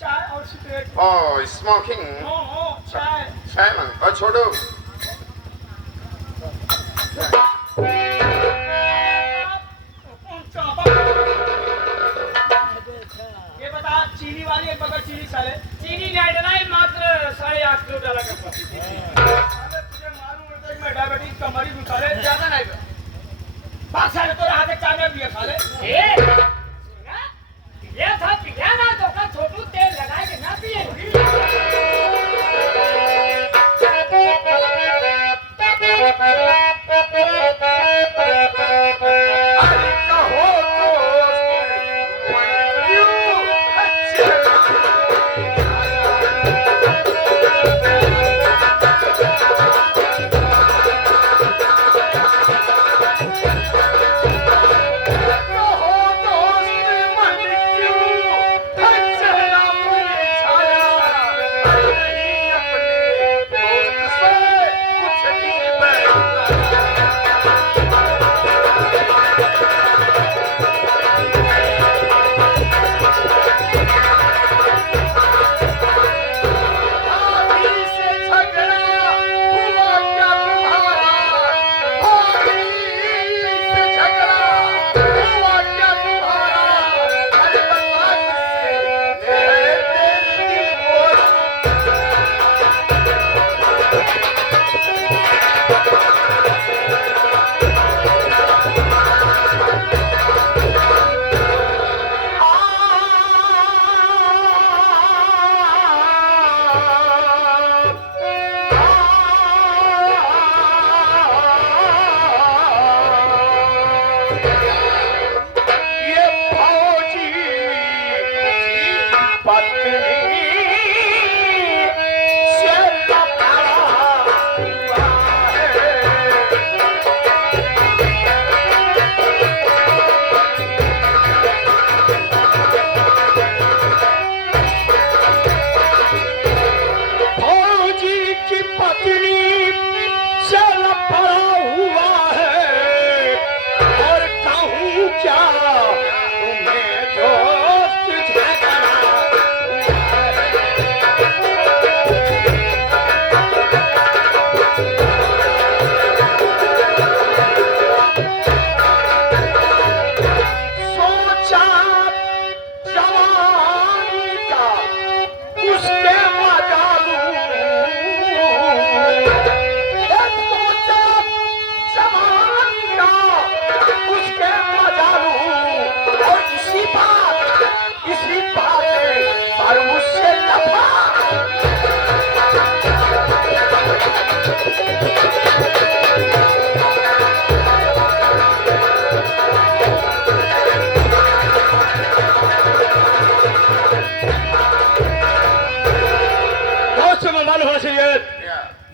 चाय और सिगरेट। ओह smoking. No चाय। चाय मांग और छोड़ो। ये बता चीनी वाली एक बगल चीनी साले चीनी नहीं डाला मात्र 8.5 किलो डाला करता। अबे तुझे मालूम है कि मैं डायबिटीज का मरीज हूँ साले ज्यादा नहीं बात साले तो हाथ एक चाय में पिया साले ये था पिया ना तो का छोटू तेल लगा के ना पिए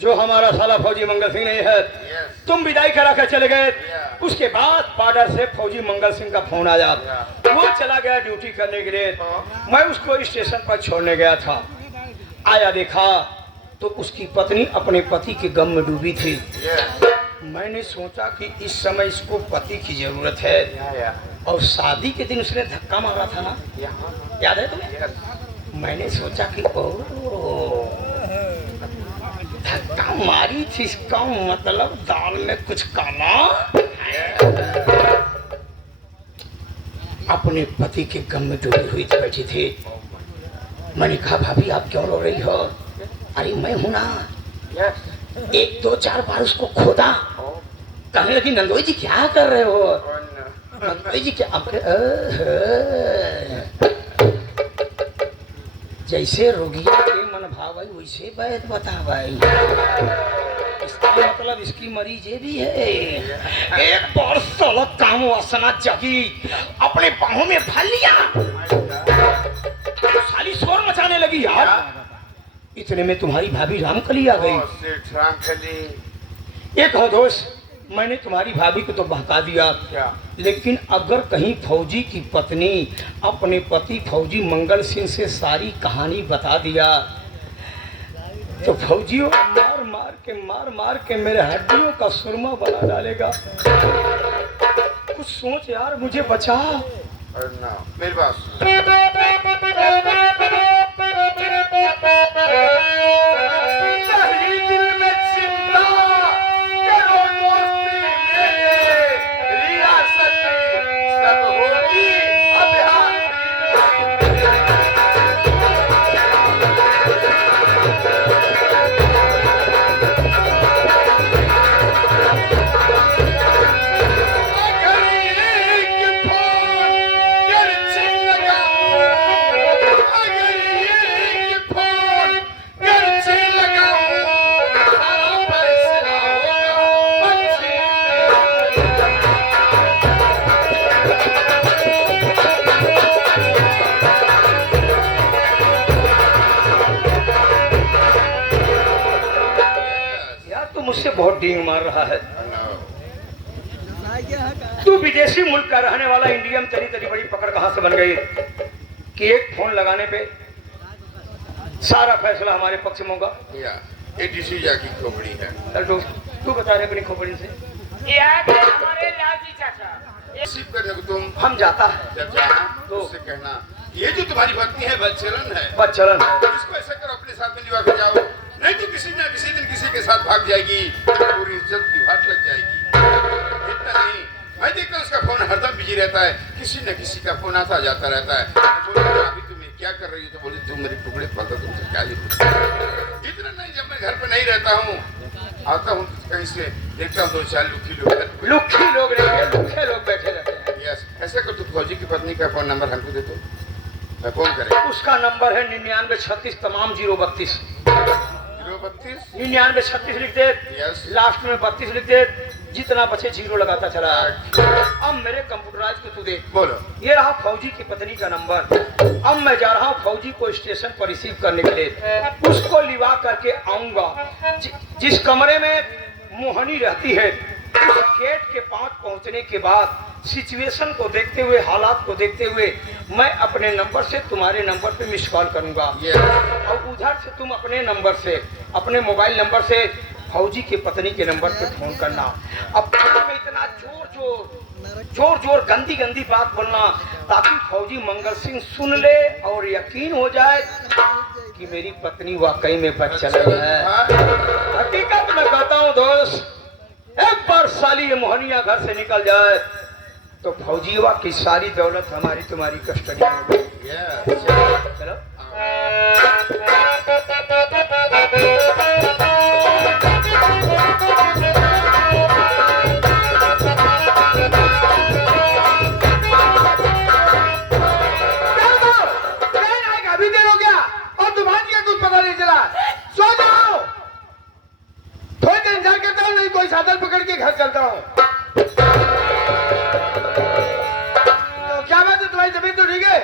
जो हमारा साला फौजी मंगल सिंह नहीं है तुम विदाई करा कर चले गए उसके बाद पार्डर से फौजी मंगल सिंह का फोन आया वो चला गया ड्यूटी करने के लिए मैं उसको स्टेशन पर छोड़ने गया था आया देखा तो उसकी पत्नी अपने पति के गम में डूबी थी मैंने सोचा कि इस समय इसको पति की जरूरत है और शादी के दिन उसने धक्का मारा था ना याद है तुम्हें मैंने सोचा कि धक्का मारी थी इसका मतलब दाल में कुछ काला अपने पति के गम में डूबी हुई बैठी थी मैंने कहा भाभी आप क्यों रो रही हो अरे मैं हूं ना 1 2 4 बार उसको खोदा कहने लगी नंदोई जी क्या कर रहे हो नंदोई जी क्या जैसे रोगिया के मन भाव है वैसे वैद बता भाई इसका मतलब इसकी मरीज ये भी है एक बार साला काम वासना जगी अपने बाहों में भर लिया साली शोर मचाने लगी यार इतने में तुम्हारी भाभी रामकली आ गई एक हो दोस्त मैंने तुम्हारी भाभी को तो बहका दिया लेकिन अगर कहीं फौजी की पत्नी अपने पति फौजी मंगल सिंह से सारी कहानी बता दिया तो फौजियों मार मार के मेरे हड्डियों का सुरमा बना डालेगा कुछ सोच यार मुझे बचा मेरे पास डींग मार रहा है। No. तू विदेशी मुल्क का रहने वाला इंडियन, तेरी तेरी बड़ी पकड़ कहां से बन गई कि एक फोन लगाने पे सारा फैसला हमारे पक्ष में होगा? Yeah. ये डिसीजा की खोपड़ी है। चल तू बता रहे अपनी खोपड़ी से। ये आके हमारे लाजी चाचा रिसीव करने को तुम हम जाता है जब जाना तो उससे कहना ये जो तुम्हारी पत्नी है बदचलन है, बदचलन है। इसको ऐसा करो अपने साथ में लिवा के जाओ, नहीं तो किसी न किसी दिन किसी के साथ भाग जाएगी, पूरी इज्जत की भाट लग जाएगी। इतना नहीं, मैं देखता हूँ उसका फोन हरदम बिजी रहता है, किसी न किसी का फोन आता जाता रहता है। मैं बोलता अभी तुम क्या कर रही हो? तो बोली तुम मेरे टुकड़े पता तुमसे क्या जरूरत। इतना नहीं, जब मैं घर पे नहीं रहता हूँ आता हूँ कहीं से देखता हूँ 2-4 लुखी लोग रहेंगे, लुखे लोग बैठे रहते हैं। यस, ऐसा कर तू फौजी की पत्नी का फोन नंबर हमको दे दो, मैं फोन करें। उसका नंबर है 9936 तमाम 032 032 9936 लिख दे, यस लास्ट में 32 लिख दे, जितना बचे 0 लगाता चला। अब मेरे कंप्यूटराइज को तू देख, बोलो। ये रहा फौजी की पत्नी का नंबर। अब मैं जा रहा हूँ फौजी को स्टेशन पर रिसीव करने के लिए, उसको लिवा करके आऊंगा। जिस कमरे में मोहनी रहती है, उस गेट के पास पहुंचने के बाद सिचुएशन को देखते हुए, हालात को देखते हुए, मैं अपने नंबर से तुम्हारे नंबर पे मिस कॉल करूंगा और उधर से तुम अपने नंबर से, अपने मोबाइल नंबर से फौजी की पत्नी के नंबर पे फोन करना। अब फोन में इतना जोर जोर गंदी गंदी बात बोलना ताकि फौजी मंगल सिंह सुन ले और यकीन हो जाए कि मेरी पत्नी वाकई में बदचलन है। हकीकत में कहता हूँ दोस्त, एक बार साली ये मोहनिया घर से निकल जाए तो फौजीवा की सारी दौलत हमारी तुम्हारी कस्टडी में होगी। चलो अभी देर हो गया और तुम्हारी का कुछ पता नहीं चला। सो जाओ, थोड़ी देर इंतजार करता हूँ, नहीं कोई साधन पकड़ के घर चलता हूँ। तो क्या बात है, तुम्हारी तबीयत तो ठीक है?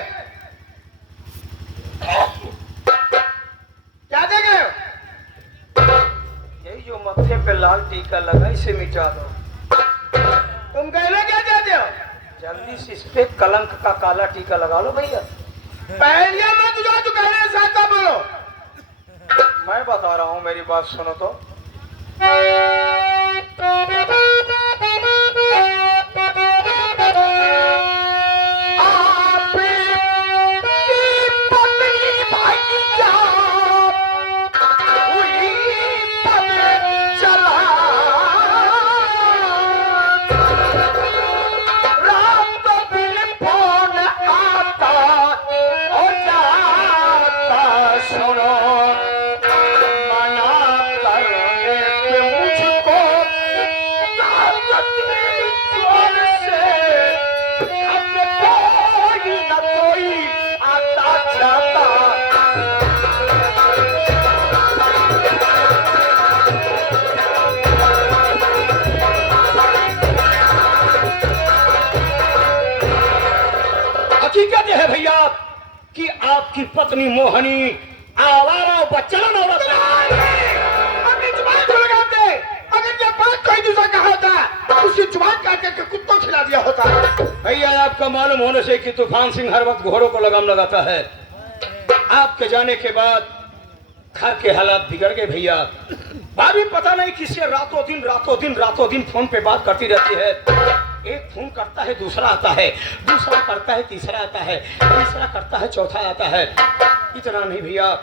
क्या देख रहे हो? यही जो मत्थे पे लाल टीका लगा, इसे मिटा दो। तुम कहना क्या चाहते हो? जल्दी से इस पे कलंक का काला टीका लगा लो भैया। पहले मैं तुझे जो कह रहे हैं साथ साथ बोलो। मैं बता रहा हूँ, मेरी बात सुनो तो। है भैया कि आपकी पत्नी मोहनी आवारा बच्चन औरत अपनी जुबान को लगाते। अगर ये बात कोई दूसरा कहा होता, उसकी जुबान काट करके कुत्तों खिला दिया होता। भैया आपका मालूम होने से कि तूफान सिंह हर वक्त घोड़ों को लगाम लगाता है। आपके जाने के बाद घर के हालात बिगड़ गए भैया। भाभी पता नहीं किससे रातों दिन फोन पे बात करती रहती है। एक फोन करता है, दूसरा आता है, दूसरा करता है, तीसरा आता है, तीसरा करता है, चौथा आता है। इतना नहीं भैया,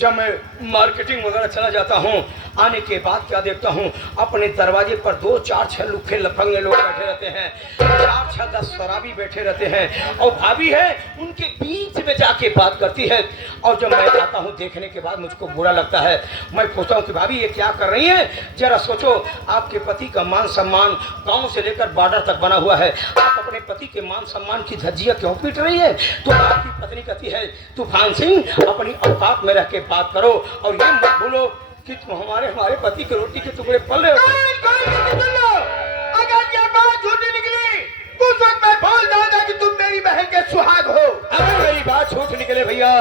जब मैं मार्केटिंग वगैरह चला जाता हूँ, आने के बाद क्या देखता हूँ, अपने दरवाजे पर 2, 4, 6 लुखे लफंगे लोग बैठे रहते हैं, 4, 6, 10 शराबी बैठे रहते हैं और भाभी है उनके बीच में जाके बात करती है। और जब मैं आता हूँ देखने के बाद मुझको बुरा लगता है। मैं पूछता हूँ कि भाभी ये क्या कर रही हैं? जरा सोचो, आपके पति का मान सम्मान गाँव से लेकर बॉर्डर तक बना हुआ है, आप अपने पति के मान सम्मान की धज्जियाँ क्यों पीट रही है? तो आपकी पत्नी कहती है, तूफान सिंह अपनी औकात में रह के बात करो और ये मत भूलो कि तुम हमारे पति के रोटी के टुकड़े पल रहे हो। अगर ये बात झूठी निकली तो उस वक्त मैं बोल जाऊंगा कि तुम मेरी बहन के सुहाग हो। अगर मेरी बात झूठ निकले भैया,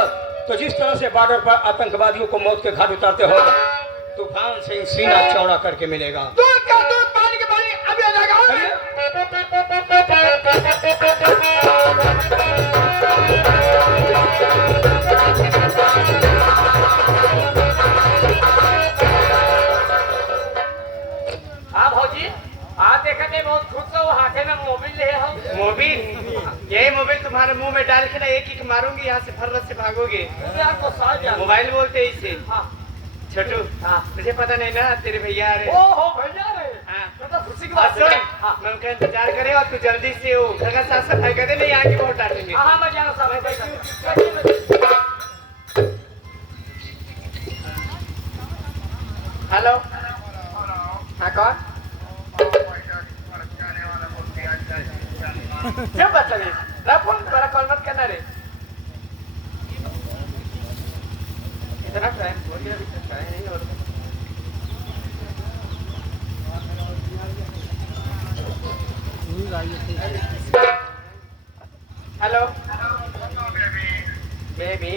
तो जिस तरह से बॉर्डर पर आतंकवादियों को मौत के घाट उतारते हो, तूफान सिंह सीना चौड़ा करके मिलेगा। दूध का दूध, पानी के पानी, अभी आ जाएगा। हाँ भौजी, आप देखा थे बहुत खुश हो, हाथे में मोबिल ले हो। मोबिल, यही मोबिल तुम्हारे मुंह में डाल के ना एक एक मारूंगी, यहाँ से फर्रत से भागोगे। आपको साथ जाना। मोबाइल बोलते हैं इसे। हाँ। छोटू, तुझे पता नहीं ना तेरे भैया आ रहे। ओहो भैया रे, हाँ। तो तो खुशी की बात सुन, है। हाँ मैं उनका इंतजार करे और तू जल्दी से वो घर का साफ सफाई कर दे, नहीं यहाँ की बहुत डांटेंगे। हाँ मैं जाना साहब। हेलो, हाँ कौन? क्या बात है? रख फोन, दोबारा कॉल मत करना रे। इतना टाइम हो गया, अभी तक टाइम नहीं होता। हेलो बेबी,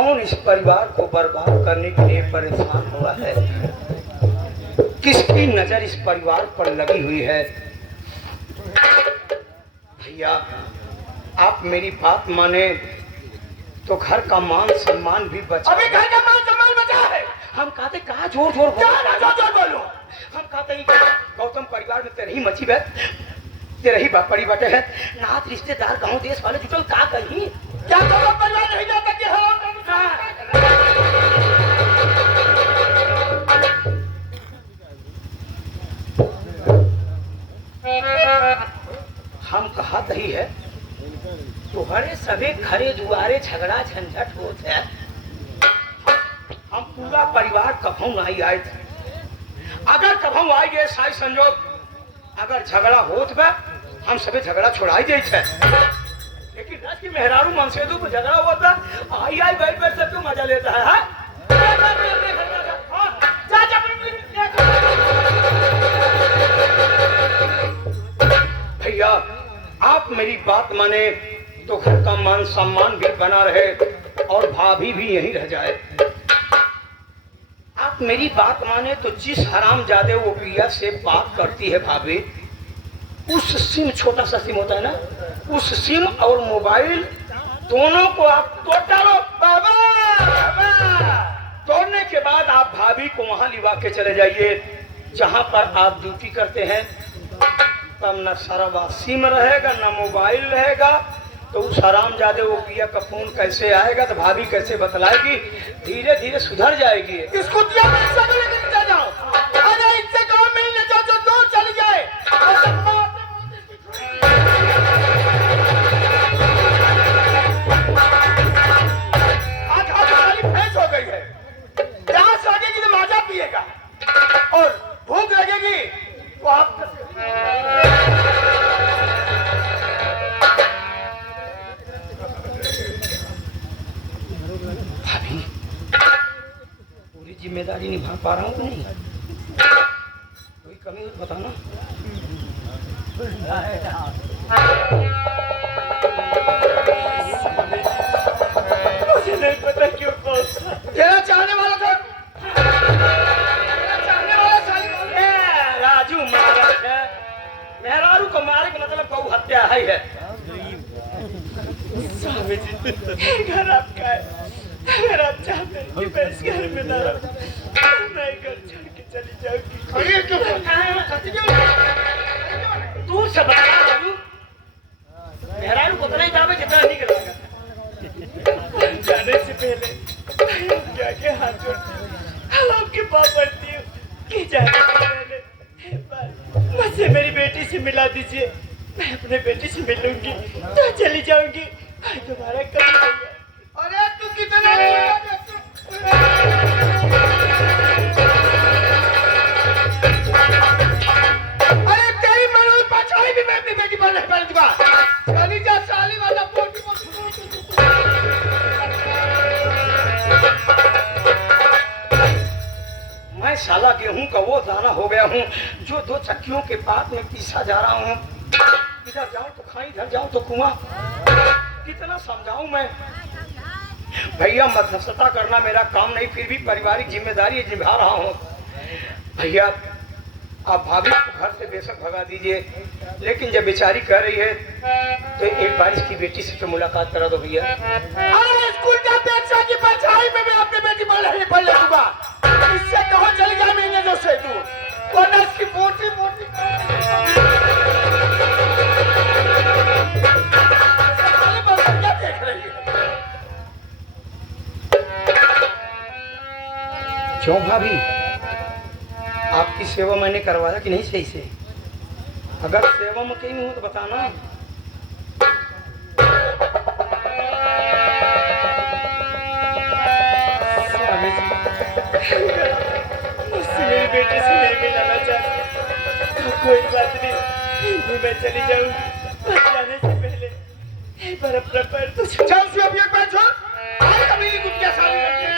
कौन इस परिवार को बर्बाद करने के लिए परेशान हुआ है? किसकी नजर इस परिवार पर लगी हुई है? भैया आप मेरी बात माने तो घर का मान सम्मान भी बचा। अभी घर का मान सम्मान बचा है। हम कहते कहा जोर जोर बोलो। हम कहते ही गौतम परिवार में तेरे ही मची है, तेरे ही पड़ी बटे है, नाथ रिश्तेदार गांव देश वाले जुटल का कहीं क्या गौतम परिवार नहीं जाता कि हम कहा ही है तुम्हारे सभी घरे दुआरे झगड़ा झंझट होत है। हम पूरा परिवार कभू नहीं आए थे। अगर कभू आई गए साई संजोग, अगर झगड़ा होत बा हम सभी झगड़ा छोड़ाई दे थे, लेकिन राज की मेहरारू मनसेदू पर झगड़ा हुआ था। आई बैठ बैठ सब क्यों मजा लेता है, हा? भैया आप मेरी बात माने तो घर का मान सम्मान भी बना रहे और भाभी भी यहीं रह जाए। आप मेरी बात माने तो जिस हरामजादे वो प्रिया से बात करती है भाभी, उस सिम, छोटा सा सिम होता है ना, उस सिम और मोबाइल दोनों को आप तोड़ डालो। तोड़ने के बाद आप भाभी को वहां लिवा के चले जाइए जहां पर आप ड्यूटी करते हैं। तब न सरवा सिम रहेगा न मोबाइल रहेगा, तो उस हरामजादे वो पिया का फोन कैसे आएगा, तो भाभी कैसे बतलाएगी? धीरे धीरे सुधर जाएगी। इसको दिया लेकर जाओ। अरे इससे कहो मिलने जाओ जो दूर चली जाए। आज हमारी भैंस हो गई है, प्यास लगेगी तो माजा पिएगा और भूख लगेगी तो आप भाभी पूरी जिम्मेदारी निभा पा रहा हूँ कि नहीं? कोई कमी हो बताना। मुझे नहीं पता क्यों कौन था तेरा चाहने वाला था। राजू महाराज है, मेहरारू को मारे का मतलब गौ हत्या है। स्वामी जी घर आपका है, अगर आप चाहते हैं कि मैं इस घर में ना रहूं, मैं घर छोड़ के चली जाऊंगी। तू सब बता राजू, मेहरारू को नहीं जावे जितना नहीं करेगा। जाने से पहले क्या के हाथ जोड़ती हूँ, आपके पाँव पड़ती हूँ कि जाने से पहले एक बार मुझसे मेरी बेटी से मिला दीजिए। मैं अपने बेटी से मिलूंगी तो चली जाऊंगी, मैं दोबारा कभी नहीं आऊंगी। अरे तू कितना अरे तेरी मनोज पछाई भी मैं अपनी बेटी पर नहीं पड़ चुका। चली जा साली वाला पोटी मैं साला गेहूं का वो दाना हो गया हूँ जो दो चक्कियों के पात में पीसा जा रहा हूँ। इधर जाऊं तो खाई, इधर जाऊं तो कुआं। कितना समझाऊं मैं? भैया मध्यस्थता करना मेरा काम नहीं, फिर भी पारिवारिक जिम्मेदारी निभा रहा हूँ। भैया आप भाभी को घर से बेशक भगा दीजिए, लेकिन जब बेचारी कह रही है तो एक बार इसकी बेटी से तो मुलाकात करा दो भैया। अरे स्कूल जाते अच्छा की परछाई में मैं अपनी बेटी पर नहीं पड़ जाऊंगा। इससे कहो चली जा महीने जो से तू वरना इसकी मोटी मोटी क्या देख रही है? क्यों भाभी, आपकी सेवा मैंने करवाया कि नहीं सही से? अगर सेवा में कहीं हो तो बताना। स्वामी जी मुझसे मेरी बेटी से नहीं मिलाना चाहती तो कोई बात नहीं, मैं चली जाऊंगी। बस जाने से पहले एक बार अपना पैर तो छू। चल से अब ये पैर छोड़, आज कभी नहीं कुछ क्या साली करके।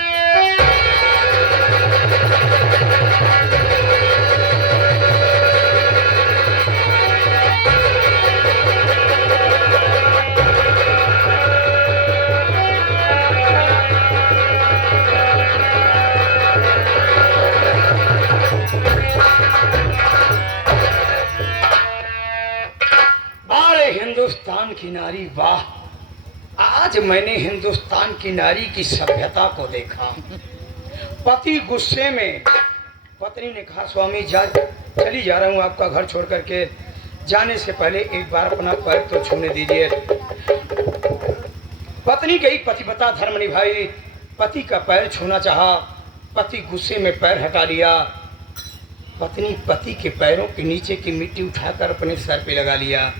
आज मैंने हिंदुस्तान की नारी की सभ्यता को देखा। पति गुस्से में, पत्नी ने कहा स्वामी जा चली जा रहा हूँ आपका घर छोड़ करके, जाने से पहले एक बार अपना पैर तो छूने दीजिए। पत्नी गई, पतिव्रता धर्म निभाई, पति का पैर छूना चाहा, पति गुस्से में पैर हटा लिया। पत्नी पति के पैरों के नीचे की मिट्टी उठाकर अपने सर पे लगा लिया।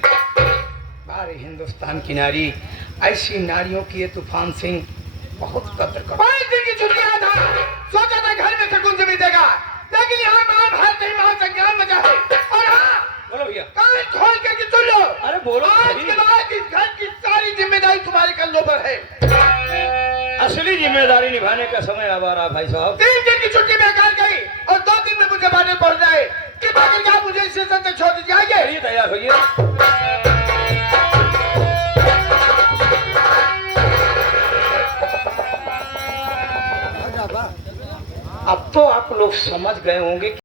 बारे हिंदुस्तान की नारी, ऐसी नारियों की ये तूफान सिंह बहुत कदर कर। 5 दिन की छुट्टी आया था, सोचा था घर में सुकून से बीतेगा, लेकिन यहाँ महाभारत नहीं महासंग्राम मचा है। और हाँ, बोलो भैया। कान खोल के कि सुन लो, अरे बोलो आज भाई। के बाद इस घर की सारी जिम्मेदारी तुम्हारे कंधों पर है। असली जिम्मेदारी निभाने का समय अब आ रहा भाई साहब। 3 दिन की छुट्टी बेकार गई और 2 दिन में मुझे बाहर पड़ जाए कि बाकी क्या मुझे इस स्टेशन से छोड़ जाएंगे। चलिए तैयार होइए। अब तो आप लोग समझ गए होंगे